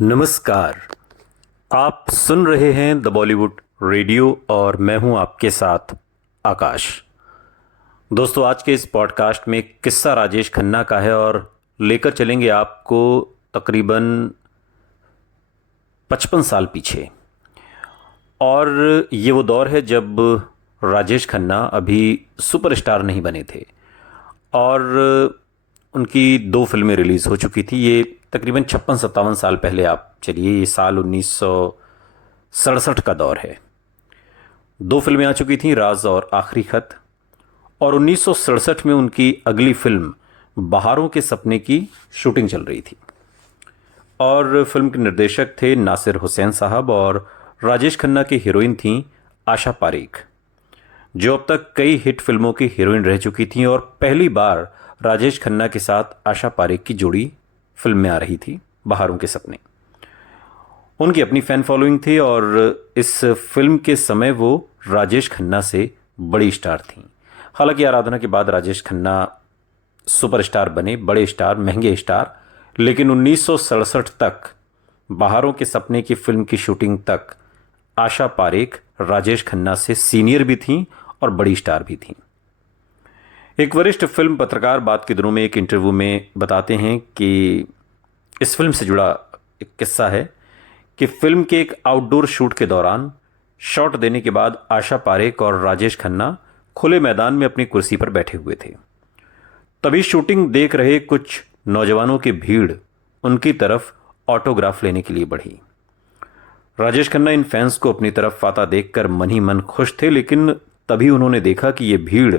नमस्कार। आप सुन रहे हैं द बॉलीवुड रेडियो और मैं हूं आपके साथ आकाश। दोस्तों, आज के इस पॉडकास्ट में एक किस्सा राजेश खन्ना का है और लेकर चलेंगे आपको तकरीबन 55 साल पीछे। और ये वो दौर है जब राजेश खन्ना अभी सुपरस्टार नहीं बने थे और उनकी 2 फिल्में रिलीज़ हो चुकी थी। ये तकरीबन 56-57 साल पहले आप चलिए, ये साल 1967 का दौर है। 2 फिल्में आ चुकी थी, राज और आखिरी खत। और 1967 में उनकी अगली फिल्म बहारों के सपने की शूटिंग चल रही थी और फिल्म के निर्देशक थे नासिर हुसैन साहब और राजेश खन्ना की हीरोइन थी आशा पारेख, जो अब तक कई हिट फिल्मों की हीरोइन रह चुकी थी। और पहली बार राजेश खन्ना के साथ आशा पारेख की जोड़ी फिल्म में आ रही थी, बहारों के सपने। उनकी अपनी फैन फॉलोइंग थी और इस फिल्म के समय वो राजेश खन्ना से बड़ी स्टार थी। हालांकि आराधना के बाद राजेश खन्ना सुपरस्टार बने, बड़े स्टार, महंगे स्टार। लेकिन 1967 तक, बहारों के सपने की फिल्म की शूटिंग तक, आशा पारेख राजेश खन्ना से सीनियर भी थीं और बड़ी स्टार भी थीं। एक वरिष्ठ फिल्म पत्रकार बाद के दिनों में एक इंटरव्यू में बताते हैं कि इस फिल्म से जुड़ा एक किस्सा है कि फिल्म के एक आउटडोर शूट के दौरान शॉट देने के बाद आशा पारेख और राजेश खन्ना खुले मैदान में अपनी कुर्सी पर बैठे हुए थे। तभी शूटिंग देख रहे कुछ नौजवानों की भीड़ उनकी तरफ ऑटोग्राफ लेने के लिए बढ़ी। राजेश खन्ना इन फैंस को अपनी तरफ आता देखकर मन ही मन खुश थे, लेकिन तभी उन्होंने देखा कि ये भीड़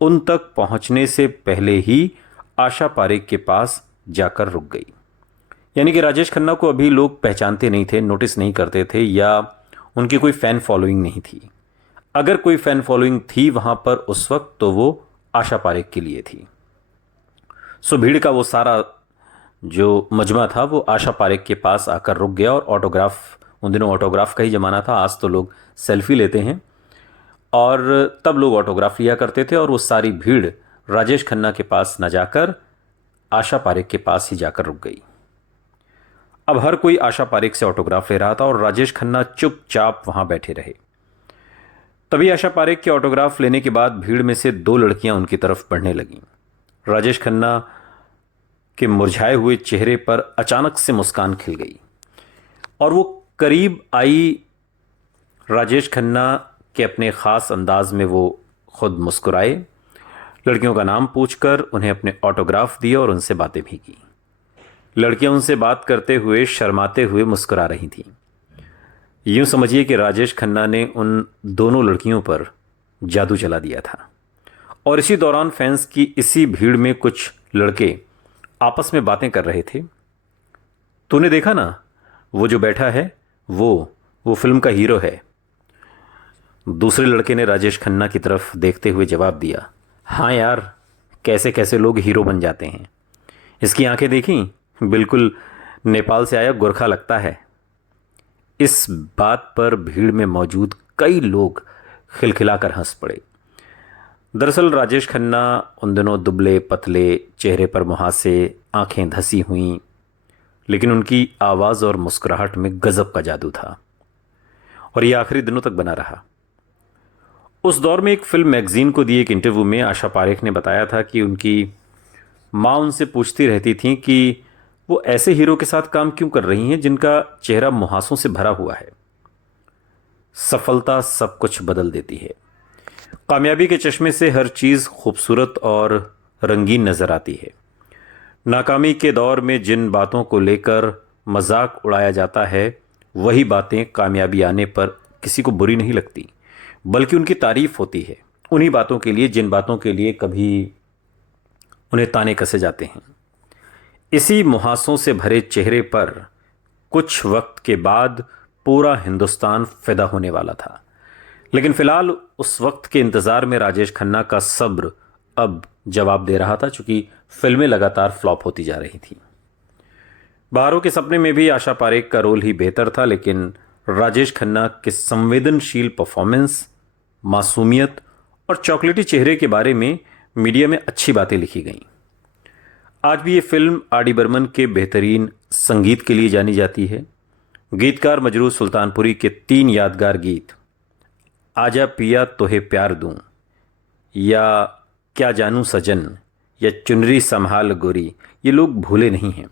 उन तक पहुंचने से पहले ही आशा पारेख के पास जाकर रुक गई। यानी कि राजेश खन्ना को अभी लोग पहचानते नहीं थे, नोटिस नहीं करते थे, या उनकी कोई फैन फॉलोइंग नहीं थी। अगर कोई फैन फॉलोइंग थी वहां पर उस वक्त, तो वो आशा पारेख के लिए थी। सो भीड़ का वो सारा जो मजमा था वो आशा पारेख के पास आकर रुक गया और ऑटोग्राफ, उन दिनों ऑटोग्राफ का ही जमाना था, आज तो लोग सेल्फी लेते हैं, और तब लोग ऑटोग्राफ लिया करते थे। और वो सारी भीड़ राजेश खन्ना के पास न जाकर आशा पारेख के पास ही जाकर रुक गई। अब हर कोई आशा पारेख से ऑटोग्राफ ले रहा था और राजेश खन्ना चुपचाप वहां बैठे रहे। तभी आशा पारेख के ऑटोग्राफ लेने के बाद भीड़ में से 2 लड़कियां उनकी तरफ बढ़ने लगीं। राजेश खन्ना के मुरझाए हुए चेहरे पर अचानक से मुस्कान खिल गई और वो करीब आई। राजेश खन्ना के अपने खास अंदाज में वो खुद मुस्कुराए, लड़कियों का नाम पूछकर उन्हें अपने ऑटोग्राफ दिए और उनसे बातें भी की। लड़कियां उनसे बात करते हुए शर्माते हुए मुस्कुरा रही थीं। यूं समझिए कि राजेश खन्ना ने उन दोनों लड़कियों पर जादू चला दिया था। और इसी दौरान फैंस की इसी भीड़ में कुछ लड़के आपस में बातें कर रहे थे। तूने देखा ना, वो जो बैठा है वो फिल्म का हीरो है। दूसरे लड़के ने राजेश खन्ना की तरफ देखते हुए जवाब दिया, हाँ यार, कैसे कैसे लोग हीरो बन जाते हैं। इसकी आंखें देखी, बिल्कुल नेपाल से आया गोरखा लगता है। इस बात पर भीड़ में मौजूद कई लोग खिलखिलाकर हंस पड़े। दरअसल राजेश खन्ना उन दिनों दुबले पतले, चेहरे पर मुहासे, आंखें धसी हुईं, लेकिन उनकी आवाज़ और मुस्कुराहट में गजब का जादू था और ये आखिरी दिनों तक बना रहा। उस दौर में एक फिल्म मैगजीन को दिए एक इंटरव्यू में आशा पारेख ने बताया था कि उनकी माँ उनसे पूछती रहती थीं कि वो ऐसे हीरो के साथ काम क्यों कर रही हैं जिनका चेहरा मुहासों से भरा हुआ है। सफलता सब कुछ बदल देती है। कामयाबी के चश्मे से हर चीज़ खूबसूरत और रंगीन नजर आती है। नाकामी के दौर में जिन बातों को लेकर मजाक उड़ाया जाता है, वही बातें कामयाबी आने पर किसी को बुरी नहीं लगती, बल्कि उनकी तारीफ होती है। उन्हीं बातों के लिए जिन बातों के लिए कभी उन्हें ताने कसे जाते हैं। इसी मुहासों से भरे चेहरे पर कुछ वक्त के बाद पूरा हिंदुस्तान फिदा होने वाला था। लेकिन फिलहाल उस वक्त के इंतजार में राजेश खन्ना का सब्र अब जवाब दे रहा था, चूंकि फिल्में लगातार फ्लॉप होती जा रही थी। बहारों के सपने में भी आशा पारेख का रोल ही बेहतर था, लेकिन राजेश खन्ना के संवेदनशील परफॉर्मेंस, मासूमियत और चॉकलेटी चेहरे के बारे में मीडिया में अच्छी बातें लिखी गईं। आज भी ये फिल्म आर डी बर्मन के बेहतरीन संगीत के लिए जानी जाती है। गीतकार मजरूह सुल्तानपुरी के 3 यादगार गीत, आजा पिया तोहे प्यार दूं, या क्या जानू सजन, या चुनरी संभाल गोरी, ये लोग भूले नहीं हैं।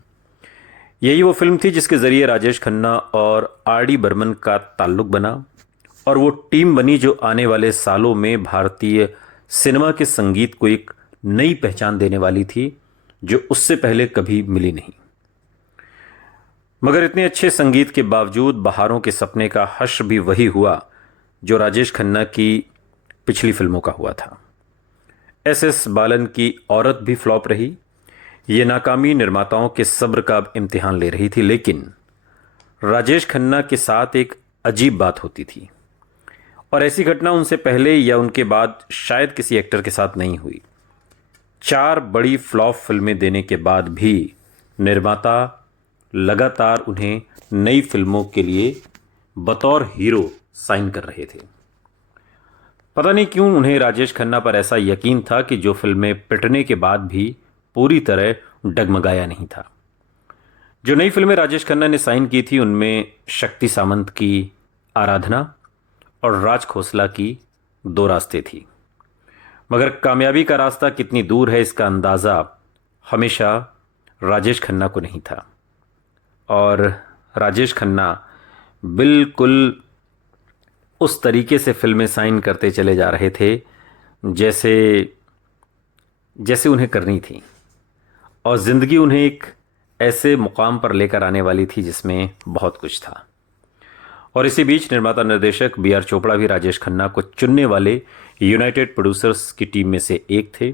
यही वो फिल्म थी जिसके ज़रिए राजेश खन्ना और आर डी बर्मन का ताल्लुक बना और वो टीम बनी जो आने वाले सालों में भारतीय सिनेमा के संगीत को एक नई पहचान देने वाली थी, जो उससे पहले कभी मिली नहीं। मगर इतने अच्छे संगीत के बावजूद बहारों के सपने का हश्र भी वही हुआ जो राजेश खन्ना की पिछली फिल्मों का हुआ था। एस बालन की औरत भी फ्लॉप रही। ये नाकामी निर्माताओं के सब्र का इम्तिहान ले रही थी, लेकिन राजेश खन्ना के साथ एक अजीब बात होती थी और ऐसी घटना उनसे पहले या उनके बाद शायद किसी एक्टर के साथ नहीं हुई। 4 बड़ी फ्लॉप फिल्में देने के बाद भी निर्माता लगातार उन्हें नई फिल्मों के लिए बतौर हीरो साइन कर रहे थे। पता नहीं क्यों उन्हें राजेश खन्ना पर ऐसा यकीन था कि जो फिल्में पिटने के बाद भी पूरी तरह डगमगाया नहीं था। जो नई फिल्में राजेश खन्ना ने साइन की थी उनमें शक्ति सामंत की आराधना और राज खोसला की 2 रास्ते थी। मगर कामयाबी का रास्ता कितनी दूर है इसका अंदाज़ा हमेशा राजेश खन्ना को नहीं था और राजेश खन्ना बिल्कुल उस तरीके से फिल्में साइन करते चले जा रहे थे जैसे उन्हें करनी थी और ज़िंदगी उन्हें एक ऐसे मुकाम पर लेकर आने वाली थी जिसमें बहुत कुछ था। और इसी बीच निर्माता निर्देशक B.R. चोपड़ा भी राजेश खन्ना को चुनने वाले यूनाइटेड प्रोड्यूसर्स की टीम में से एक थे।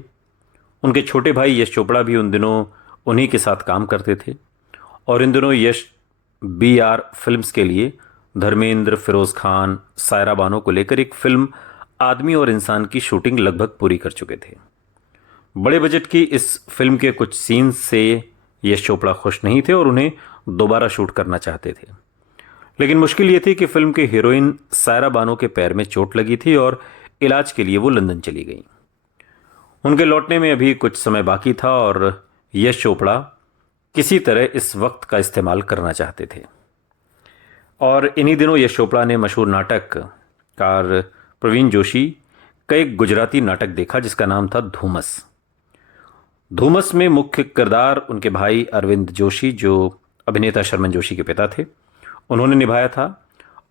उनके छोटे भाई यश चोपड़ा भी उन दिनों उन्हीं के साथ काम करते थे और इन दिनों यश B.R. फिल्म्स के लिए धर्मेंद्र, फिरोज खान, सायरा बानो को लेकर एक फिल्म आदमी और इंसान की शूटिंग लगभग पूरी कर चुके थे। बड़े बजट की इस फिल्म के कुछ सीन्स से यश चोपड़ा खुश नहीं थे और उन्हें दोबारा शूट करना चाहते थे, लेकिन मुश्किल ये थी कि फिल्म के हीरोइन सायरा बानो के पैर में चोट लगी थी और इलाज के लिए वो लंदन चली गई। उनके लौटने में अभी कुछ समय बाकी था और यश चोपड़ा किसी तरह इस वक्त का इस्तेमाल करना चाहते थे। और इन्हीं दिनों यश चोपड़ा ने मशहूर नाटककार प्रवीण जोशी का एक गुजराती नाटक देखा जिसका नाम था धूमस। धूमस में मुख्य किरदार उनके भाई अरविंद जोशी, जो अभिनेता शर्मन जोशी के पिता थे, उन्होंने निभाया था।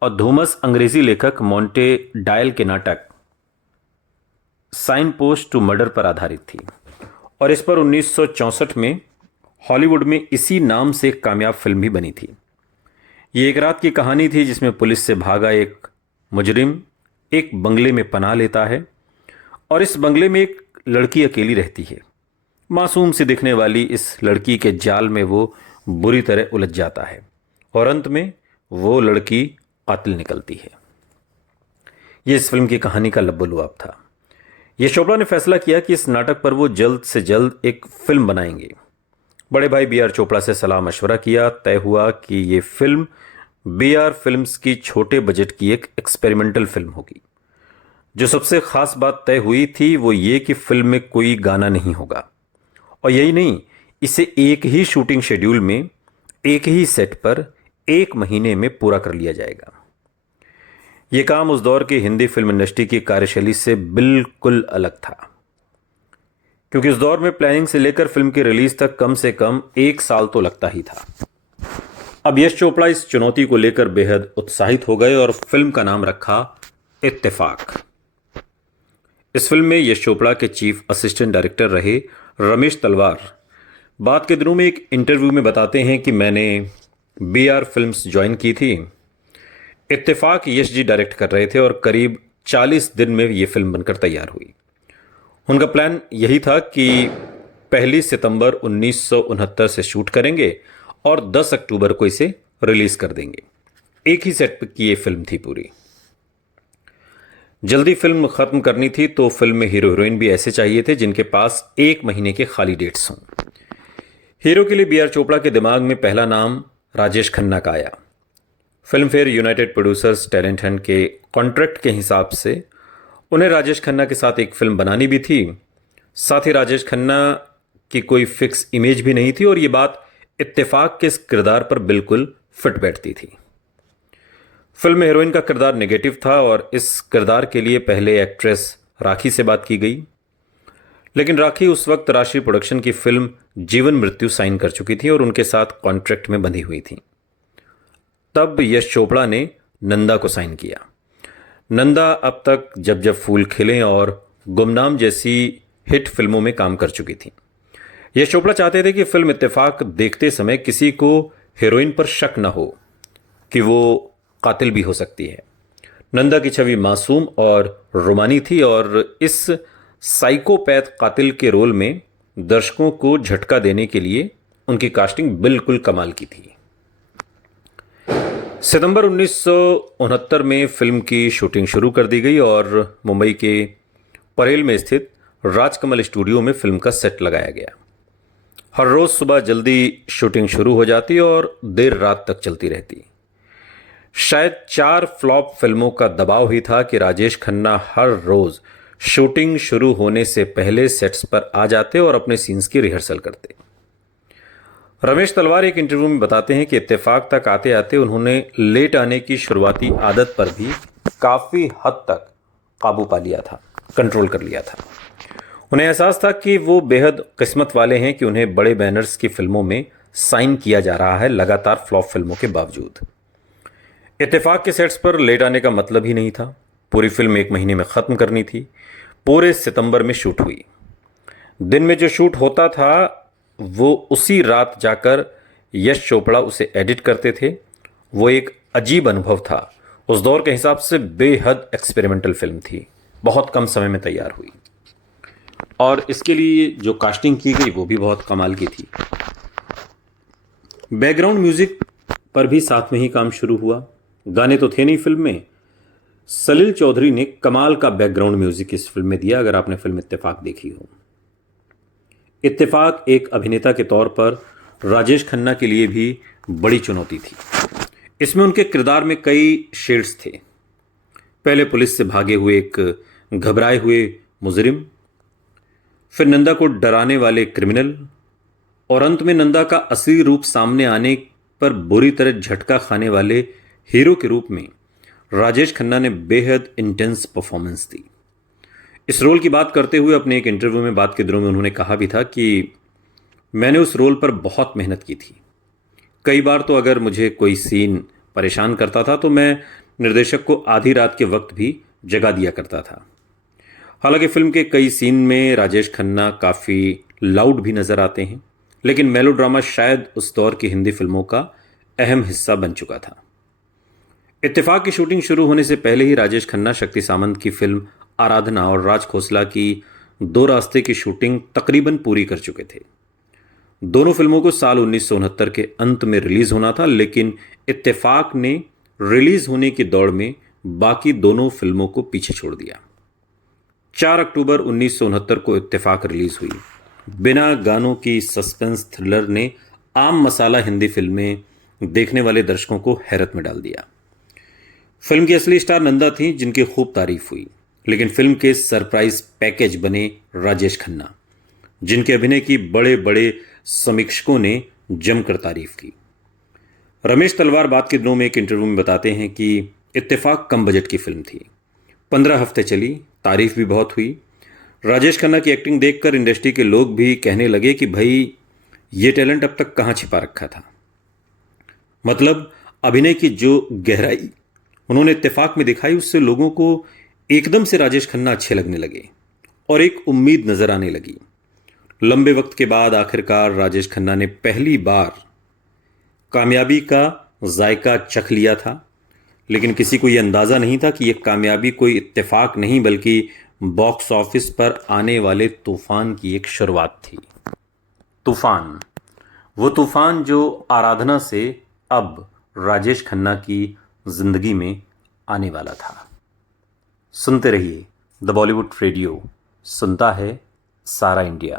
और धूमस अंग्रेजी लेखक मोंटे डायल के नाटक साइन पोस्ट टू मर्डर पर आधारित थी और इस पर 1964 में हॉलीवुड में इसी नाम से एक कामयाब फिल्म भी बनी थी। ये एक रात की कहानी थी जिसमें पुलिस से भागा एक मुजरिम एक बंगले में पनाह लेता है और इस बंगले में एक लड़की अकेली रहती है। मासूम सी दिखने वाली इस लड़की के जाल में वो बुरी तरह उलझ जाता है और अंत में वो लड़की कातिल निकलती है। ये इस फिल्म की कहानी का लब्बो-लुआब था। यश चोपड़ा ने फैसला किया कि इस नाटक पर वो जल्द से जल्द एक फिल्म बनाएंगे। बड़े भाई B.R. चोपड़ा से सलाह मशवरा किया। तय हुआ कि ये फिल्म B.R. फिल्म्स की छोटे बजट की एक एक्सपेरिमेंटल फिल्म होगी। जो सबसे खास बात तय हुई थी वो ये कि फिल्म में कोई गाना नहीं होगा और यही नहीं, इसे एक ही शूटिंग शेड्यूल में एक ही सेट पर 1 महीने में पूरा कर लिया जाएगा। यह काम उस दौर की हिंदी फिल्म इंडस्ट्री की कार्यशैली से बिल्कुल अलग था, क्योंकि उस दौर में प्लानिंग से लेकर फिल्म की रिलीज तक कम से कम 1 साल तो लगता ही था। अब यश चोपड़ा इस चुनौती को लेकर बेहद उत्साहित हो गए और फिल्म का नाम रखा इत्तेफाक। इस फिल्म में यश चोपड़ा के चीफ असिस्टेंट डायरेक्टर रहे रमेश तलवार बाद के दिनों में एक इंटरव्यू में बताते हैं कि मैंने B.R. फिल्म्स ज्वाइन की थी। इत्तेफाक यश जी डायरेक्ट कर रहे थे और करीब 40 दिन में ये फिल्म बनकर तैयार हुई। उनका प्लान यही था कि 1 सितंबर 1969 से शूट करेंगे और 10 अक्टूबर को इसे रिलीज कर देंगे। एक ही सेट की ये फिल्म थी पूरी। जल्दी फिल्म खत्म करनी थी तो फिल्म में हीरो हीरोइन भी ऐसे चाहिए थे जिनके पास 1 महीने के खाली डेट्स हों। हीरो के लिए B.R. चोपड़ा के दिमाग में पहला नाम राजेश खन्ना का आया। Film fair United producers talent Hunt के कॉन्ट्रैक्ट के हिसाब से उन्हें राजेश खन्ना के साथ एक फिल्म बनानी भी थी। साथ ही राजेश खन्ना की कोई फिक्स इमेज भी नहीं थी और ये बात इत्तेफाक के इस किरदार पर बिल्कुल फिट बैठती थी। फिल्म में हीरोइन का किरदार नेगेटिव था और इस किरदार के लिए पहले एक्ट्रेस राखी से बात की गई, लेकिन राखी उस वक्त राशि प्रोडक्शन की फिल्म जीवन मृत्यु साइन कर चुकी थी और उनके साथ कॉन्ट्रैक्ट में बंधी हुई थी। तब यश चोपड़ा ने नंदा को साइन किया। नंदा अब तक जब जब फूल खिले और गुमनाम जैसी हिट फिल्मों में काम कर चुकी थी। यश चोपड़ा चाहते थे कि फिल्म इत्तेफाक देखते समय किसी को हीरोइन पर शक न हो कि वो कातिल भी हो सकती है। नंदा की छवि मासूम और रोमानी थी और इस साइकोपैथ कातिल के रोल में दर्शकों को झटका देने के लिए उनकी कास्टिंग बिल्कुल कमाल की थी। सितंबर 1969 में फिल्म की शूटिंग शुरू कर दी गई और मुंबई के परेल में स्थित राजकमल स्टूडियो में फिल्म का सेट लगाया गया। हर रोज सुबह जल्दी शूटिंग शुरू हो जाती और देर रात तक चलती रहती। शायद 4 फ्लॉप फिल्मों का दबाव ही था कि राजेश खन्ना हर रोज शूटिंग शुरू होने से पहले सेट्स पर आ जाते और अपने सीन्स की रिहर्सल करते। रमेश तलवार एक इंटरव्यू में बताते हैं कि इत्तेफाक तक आते आते उन्होंने लेट आने की शुरुआती आदत पर भी काफी हद तक काबू पा लिया था, कंट्रोल कर लिया था। उन्हें एहसास था कि वो बेहद किस्मत वाले हैं कि उन्हें बड़े बैनर्स की फिल्मों में साइन किया जा रहा है, लगातार फ्लॉप फिल्मों के बावजूद। इत्तेफाक के सेट्स पर लेट आने का मतलब ही नहीं था। पूरी फिल्म 1 महीने में खत्म करनी थी। पूरे सितंबर में शूट हुई। दिन में जो शूट होता था वो उसी रात जाकर यश चोपड़ा उसे एडिट करते थे। वो एक अजीब अनुभव था। उस दौर के हिसाब से बेहद एक्सपेरिमेंटल फिल्म थी, बहुत कम समय में तैयार हुई और इसके लिए जो कास्टिंग की गई वो भी बहुत कमाल की थी। बैकग्राउंड म्यूजिक पर भी साथ में ही काम शुरू हुआ। गाने तो थे नहीं फिल्म में। सलील चौधरी ने कमाल का बैकग्राउंड म्यूजिक इस फिल्म में दिया। अगर आपने फिल्म इत्तेफाक देखी हो, इत्तेफाक एक अभिनेता के तौर पर राजेश खन्ना के लिए भी बड़ी चुनौती थी। इसमें उनके किरदार में कई शेड्स थे। पहले पुलिस से भागे हुए एक घबराए हुए मुजरिम, फिर नंदा को डराने वाले क्रिमिनल और अंत में नंदा का असली रूप सामने आने पर बुरी तरह झटका खाने वाले हीरो के रूप में राजेश खन्ना ने बेहद इंटेंस परफॉर्मेंस दी। इस रोल की बात करते हुए अपने एक इंटरव्यू में बात के दिनों में उन्होंने कहा भी था कि मैंने उस रोल पर बहुत मेहनत की थी। कई बार तो अगर मुझे कोई सीन परेशान करता था तो मैं निर्देशक को आधी रात के वक्त भी जगा दिया करता था। हालांकि फिल्म के कई सीन में राजेश खन्ना काफ़ी लाउड भी नजर आते हैं, लेकिन मेलोड्रामा शायद उस दौर की हिंदी फिल्मों का अहम हिस्सा बन चुका था। इत्तेफाक की शूटिंग शुरू होने से पहले ही राजेश खन्ना शक्ति सामंत की फिल्म आराधना और राज खोसला की 2 रास्ते की शूटिंग तकरीबन पूरी कर चुके थे। दोनों फिल्मों को साल 1969 के अंत में रिलीज होना था, लेकिन इत्तेफाक ने रिलीज होने की दौड़ में बाकी दोनों फिल्मों को पीछे छोड़ दिया। 4 अक्टूबर 1969 को इत्तेफाक रिलीज हुई। बिना गानों की सस्पेंस थ्रिलर ने आम मसाला हिंदी फिल्में देखने वाले दर्शकों को हैरत में डाल दिया। फिल्म की असली स्टार नंदा थी, जिनकी खूब तारीफ हुई, लेकिन फिल्म के सरप्राइज पैकेज बने राजेश खन्ना, जिनके अभिनय की बड़े बड़े समीक्षकों ने जमकर तारीफ की। रमेश तलवार बात के दिनों में एक इंटरव्यू में बताते हैं कि इत्तेफाक कम बजट की फिल्म थी। 15 हफ्ते चली, तारीफ भी बहुत हुई। राजेश खन्ना की एक्टिंग देखकर इंडस्ट्री के लोग भी कहने लगे कि भाई ये टैलेंट अब तक कहाँ छिपा रखा था। मतलब अभिनय की जो गहराई उन्होंने इत्तेफाक में दिखाई, उससे लोगों को एकदम से राजेश खन्ना अच्छे लगने लगे और एक उम्मीद नजर आने लगी। लंबे वक्त के बाद आखिरकार राजेश खन्ना ने पहली बार कामयाबी का जायका चख लिया था, लेकिन किसी को यह अंदाजा नहीं था कि यह कामयाबी कोई इत्तेफाक नहीं बल्कि बॉक्स ऑफिस पर आने वाले तूफान की एक शुरुआत थी। तूफान, वो तूफान जो आराधना से अब राजेश खन्ना की जिंदगी में आने वाला था। सुनते रहिए द बॉलीवुड रेडियो, सुनता है सारा इंडिया।